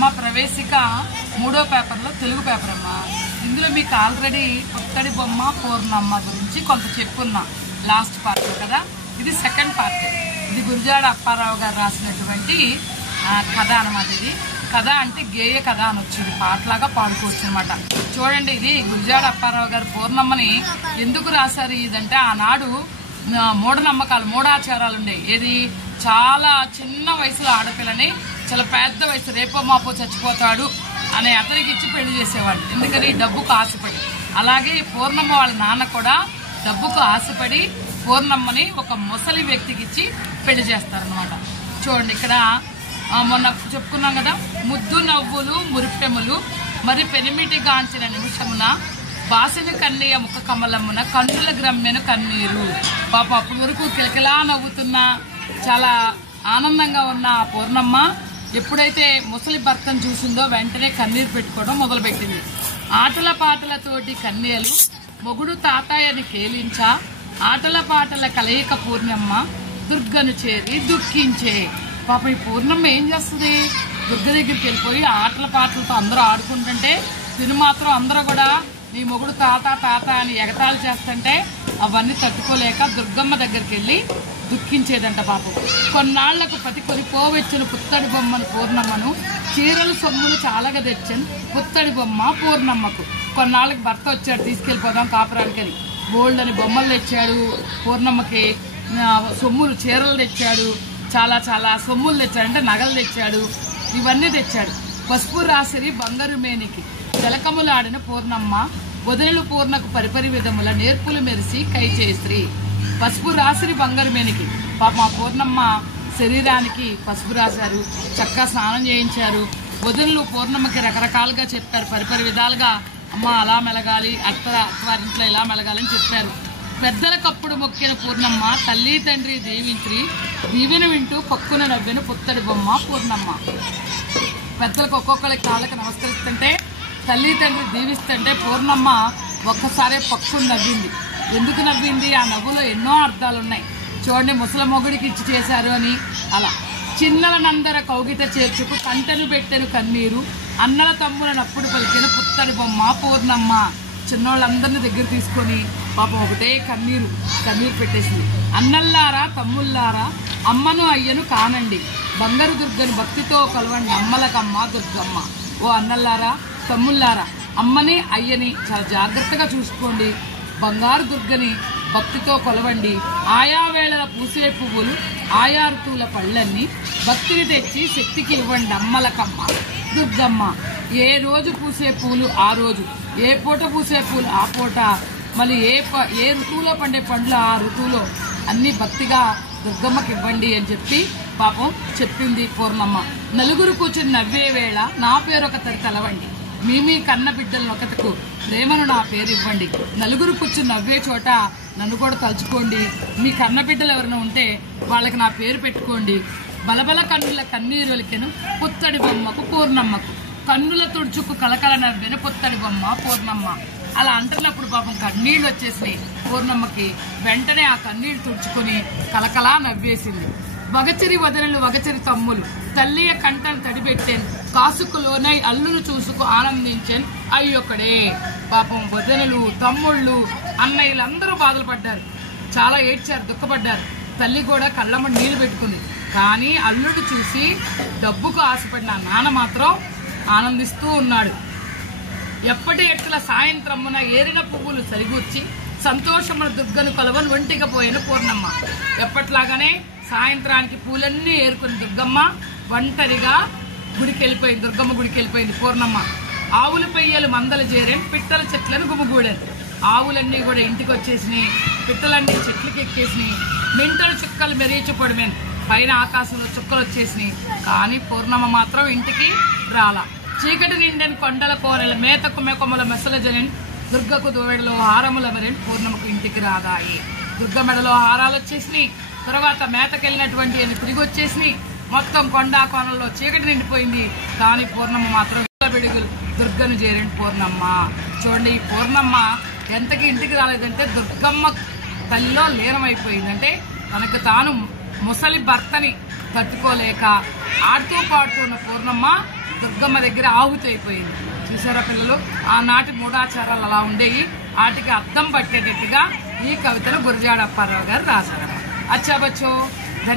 అమ్మ ప్రవేశిక 3వ పేపర్లో తెలుగు పేపర్ అమ్మ. ఇందులో మీకు ఆల్రెడీ పుత్తడి బొమ్మ పూర్ణమ్మ గురించి కొంత చెప్పున్నా లాస్ట్ పార్ట్లో కదా. ఇది సెకండ్ పార్ట్. ఇది గురజాడ అప్పారావు గారు రాసినటువంటి కథ అనమాట. ఇది కథ అంటే గేయ కథ అని వచ్చింది, పాటలాగా పాడుకోవచ్చు అనమాట. చూడండి, ఇది గురజాడ అప్పారావు గారు పూర్ణమ్మని ఎందుకు రాశారు ఇదంటే, ఆనాడు మూఢనమ్మకాలు మూఢాచారాలు ఉండేవి. ఏది చాలా చిన్న వయసులో ఆడపిల్లని చాలా పెద్ద వయసు రేపో మాపో చచ్చిపోతాడు అనే అతనికి ఇచ్చి పెళ్లి చేసేవాళ్ళు. ఎందుకని డబ్బుకు ఆశపడి. అలాగే పూర్ణమ్మ వాళ్ళ నాన్న కూడా డబ్బుకు ఆశపడి పూర్ణమ్మని ఒక ముసలి వ్యక్తికి ఇచ్చి పెళ్లి చేస్తారనమాట. చూడండి, ఇక్కడ మొన్న చెప్పుకున్నాం కదా, ముద్దు నవ్వులు మురిపెములు మరి పెనిమిటి గాంచిన నిమిషమున బాసిన కన్నయ్య ముఖ కమలమున కన్నుల గ్రమ్మెను కన్నీరు. పాప అప్పటి వరకు కిలకిలా నవ్వుతున్నా చాలా ఆనందంగా ఉన్న ఆ పూర్ణమ్మ ఎప్పుడైతే ముసలి భర్తను చూసిందో వెంటనే కన్నీరు పెట్టుకోవడం మొదలుపెట్టింది. ఆటల పాటలతోటి కన్నీలు మొగుడు తాతాయని కేలించా ఆటల పాటల కలయిక పూర్ణమ్మ దుర్గను చేరి దుఃఖించే. పాప ఈ పూర్ణమ్మ ఏం చేస్తుంది, దుర్గ దగ్గరికి వెళ్ళిపోయి ఆటల పాటలతో అందరూ ఆడుకుంటుంటే తిను మాత్రం అందరూ కూడా నీ మొగుడు తాత తాత అని ఎగతాళి చేస్తుంటే అవన్నీ తట్టుకోలేక దుర్గమ్మ దగ్గరికి వెళ్ళి దుఃఖించేదంట. పాపం కొన్నాళ్లకు పతి కొని పోవెచ్చిన పుత్తడి బొమ్మను పూర్ణమ్మను చీరలు సొమ్ములు చాలగా తెచ్చాను పుత్తడి బొమ్మ పూర్ణమ్మకు. కొన్నాళ్ళకి భర్త వచ్చాడు, తీసుకెళ్ళిపోదాం కాపురానికి అని బోల్డ్ అని బొమ్మలు తెచ్చాడు పూర్ణమ్మకి. సొమ్ములు చీరలు తెచ్చాడు, చాలా చాలా సొమ్ములు తెచ్చాడు, అంటే నగలు తెచ్చాడు, ఇవన్నీ తెచ్చాడు. పసుపు రాసిరి బంగారు మేనికి జలకములాడిన పూర్ణమ్మ వదినలు పూర్ణకు పరిపరి విధముల నేర్పులు మెరిసి కైచేస్త్రీ. పసుపు రాసిరి బంగారు మేనికి. పాప మా పూర్ణమ్మ శరీరానికి పసుపు రాశారు, చక్కగా స్నానం చేయించారు. వదినలు పూర్ణమ్మకి రకరకాలుగా చెప్పారు, పరిపరి విధాలుగా అమ్మ అలా మెలగాలి, అత్తవారింట్లో ఇలా మెలగాలని చెప్పారు. పెద్దలకప్పుడు మొక్కిన పూర్ణమ్మ తల్లి తండ్రి దీవించి దీవెన వింటూ పక్కున నవ్విన పుత్తడి బొమ్మ పూర్ణమ్మ. పెద్దలకు ఒక్కొక్కరికి కాళ్ళకి నమస్కరిస్తుంటే తల్లి తండ్రి దీవిస్తుంటే పూర్ణమ్మ ఒక్కసారే పక్కుని నవ్వింది. ఎందుకు నవ్వింది? ఆ నవ్వులో ఎన్నో అర్థాలు ఉన్నాయి. చూడండి, ముసలి మొగుడికి ఇచ్చి చేశారు అని. అలా చిన్నలనందర కౌగిట చేర్చుకు కంటను పెట్టెను కన్నీరు అన్నల తమ్ములను అప్పుడు పలికిన పుత్తడి బొమ్మ పూర్ణమ్మ. చిన్నోళ్ళందరినీ దగ్గర తీసుకొని పాపం ఒకటే కన్నీరు పెట్టేసింది. అన్నల్లారా తమ్ముళ్ళారా అమ్మను అయ్యను కానండి బంగారు దుర్గను భక్తితో కొలవండి అమ్మలకమ్మ దుర్గమ్మ. ఓ అన్నల్లారా తమ్ముళ్ళారా అమ్మని అయ్యని చాలా జాగ్రత్తగా చూసుకోండి, బంగారు దుర్గని భక్తితో కొలవండి. ఆయా వేళల పూసే పువ్వులు ఆయా ఋతువుల పళ్ళన్నీ భక్తిని తెచ్చి శక్తికి ఇవ్వండి అమ్మలకమ్మ దుర్గమ్మ. ఏ రోజు పూసే పూలు ఆ రోజు, ఏ పూట పూసే పూలు ఆ పూట, మళ్ళీ ఏ ఋతువులో పండే పండ్లు ఆ ఋతువులో అన్ని భక్తిగా దుర్గమ్మకి ఇవ్వండి అని చెప్పి పాపం చెప్పింది పూర్ణమ్మ. నలుగురు కూర్చుని నవ్వే వేళ నా పేరు ఒకతరి తెలవండి, మీ కన్న బిడ్డలను ఒకతకు ప్రేమను నా పేరు ఇవ్వండి. నలుగురు కూర్చుని నవ్వే చోట నన్ను కూడా తలుచుకోండి, మీ కన్న బిడ్డలు ఎవరైనా ఉంటే వాళ్ళకి నా పేరు పెట్టుకోండి. బలబల కన్నుల కన్నీరులకెను పుత్తడి బొమ్మకు పూర్ణమ్మకు కన్నుల తుడుచుకు కలకల నవ్విన పుత్తడి బొమ్మ పూర్ణమ్మ. అలా అంటున్నప్పుడు పాపం కన్నీళ్ళు వచ్చేసినాయి పూర్ణమ్మకి. వెంటనే ఆ కన్నీళ్లు తుడుచుకుని కలకలా నవ్వేసింది. వగచిరి వదనలు వగచిరి తమ్ములు తల్లియ కంటను తడిపెట్టాను కాసుకులోనై అల్లును చూసుకు ఆనందించాను అయ్యొక్కడే. పాపం వదనలు తమ్ముళ్ళు అన్నయ్యలు అందరూ బాధలు పడ్డారు, చాలా ఏడ్చారు, దుఃఖపడ్డారు. తల్లి కూడా కళ్ళమ్మ నీళ్లు పెట్టుకుంది. కానీ అల్లుడు చూసి డబ్బుకు ఆశపడిన నాన్న మాత్రం ఆనందిస్తూ ఉన్నాడు. ఎప్పటి ఎట్ల సాయంత్రమున ఏరిన పువ్వులు సరిగూర్చి సంతోషమున దుర్గను కొలవను ఒంటిగా పోయిన పూర్ణమ్మ. ఎప్పట్లాగానే సాయంత్రానికి పూలన్నీ ఏరుకుని దుర్గమ్మ ఒంటరిగా గుడికి వెళ్ళిపోయింది. దుర్గమ్మ గుడికి వెళ్ళిపోయింది పూర్ణమ్మ. ఆవుల పెయ్యలు మందలు చేరాను, పిట్టల చెట్లను గుమిగూడాను. ఆవులన్నీ కూడా ఇంటికి వచ్చేసినాయి, పిట్టలన్నీ చెట్లకి ఎక్కేసినాయి, మింటలు చుక్కలు మెరీచిపడమేను, పైన ఆకాశంలో చుక్కలు వచ్చేసినాయి. కానీ పూర్ణమ్మ మాత్రం ఇంటికి రాలా. చీకటి నిండని కొండల కోనెల మేతకు మెకొమ్మల మెసల జనని దుర్గకు దోవెడలో హారముల మరేని పూర్ణమ్మకు ఇంటికి రాదాయి. దుర్గ మెడలో హారాలు వచ్చేసినాయి, తర్వాత మేతకెళ్ళినటువంటి అని తిరిగి వచ్చేసినాయి. మొత్తం కొండా కోనల్లో చీకటి నిండిపోయింది. కానీ పూర్ణమ్మ మాత్రం వెడుగులు దుర్గను చేరండి పూర్ణమ్మ. చూడండి, ఈ పూర్ణమ్మ ఎంతకి ఇంటికి రాలేదంటే దుర్గమ్మ తల్లిలో లీనమైపోయింది. అంటే తనకు తాను ముసలి భర్తని తట్టుకోలేక ఆడుతూ పాడుతున్న పూర్ణమ్మ దుర్గమ్మ దగ్గర ఆహుతి అయిపోయింది. చూసారా పిల్లలు, ఆనాటి మూఢాచారాలు అలా ఉండేవి. వాటికి అర్థం పట్టేటట్టుగా ఈ కవితను గురజాడ అప్పారావు గారు రాశారు. అచ్చా బచ్చో.